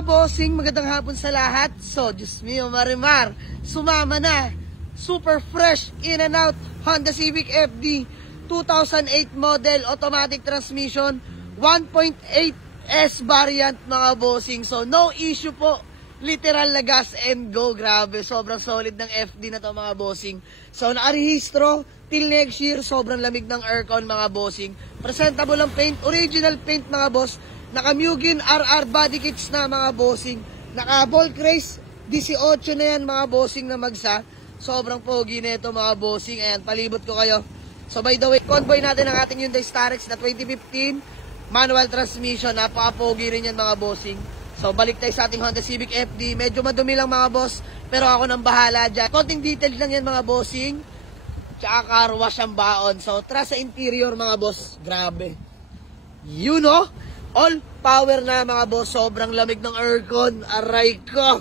mga bossing, magandang hapon sa lahat. So, Diyos mio, Marimar, sumama na. Super fresh, in and out, Honda Civic FD, 2008 model, automatic transmission, 1.8S variant mga bossing. So, no issue po. Literal na gas and go. Grabe, sobrang solid ng FD na to mga bossing. So, nakarehistro, till next year, sobrang lamig ng aircon mga bossing. Presentable ang paint, original paint mga boss. Naka-Mugen RR body kits na mga bossing. Naka-ball craze, 18 na yan mga bossing na magsa. Sobrang pogi na ito mga bossing. Ayan, palibot ko kayo. So by the way, convoy natin ang ating Hyundai Starex na 2015. Manual transmission, napaka-pogi rin yan mga bossing. So balik tayo sa ating Honda Civic FD. Medyo madumi lang mga boss, pero ako nang bahala dyan. Konting details lang yan mga bossing. Tsaka car wash ang baon. So tara sa interior mga boss. Grabe. You know, all power na mga boss. Sobrang lamig ng aircon. Aray ko.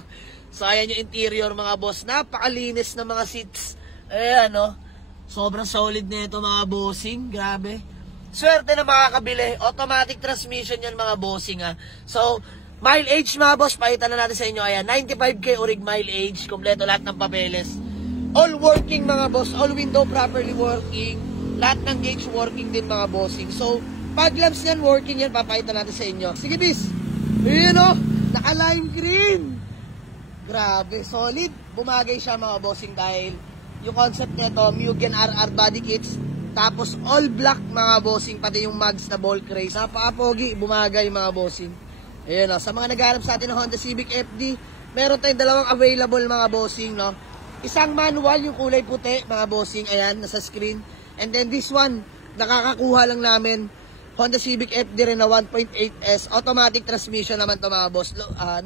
So ayan yung interior mga boss. Napakalinis ng mga seats. Ayan no. Sobrang solid na ito mga bossing. Grabe. Swerte na makakabili. Automatic transmission yan mga bossing ha. So mileage mga boss, pakita na natin sa inyo. Ayan, 95k orig mileage. Kompleto lahat ng papeles. All working mga boss. All window properly working. Lahat ng gauge working din mga bossing. So pag lamps yan, working yan. Papakita natin sa inyo. Sige bis. Ayan o. Naka-lime green. Grabe, solid. Bumagay siya mga bossing dahil yung concept nito, Mugen RR body kits, tapos all black mga bossing, pati yung mags na ball craze. Napaka-pogi, bumagay mga bossing. Ayan o, sa mga naghahanap sa atin ng Honda Civic FD, meron tayong dalawang available mga bossing, no? Isang manual, yung kulay puti mga bossing, ayan, nasa screen. And then this one, nakakakuha lang namin, Honda Civic FD rin na 1.8S, automatic transmission naman to mga boss.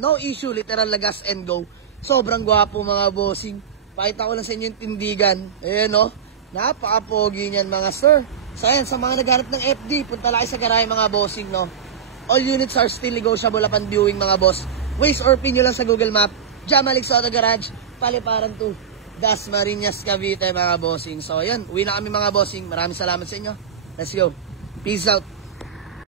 No issue, literal na gas and go. Sobrang gwapo mga bossing. Pakita ko lang sa inyo yung tindigan. Ayan no, napaka-pogi niyan mga sir. So ayan, sa mga naghanap ng FD, punta lang sa garahe mga bossing no. All units are still negotiable upon viewing mga boss. Waze or pin nyo lang sa Google Map. Jamalix Auto Garage, Paliparan 2, Dasmariñas, Cavite mga bossing. So ayan, uwi na kami mga bossing. Maraming salamat sa inyo. Let's go. Peace out.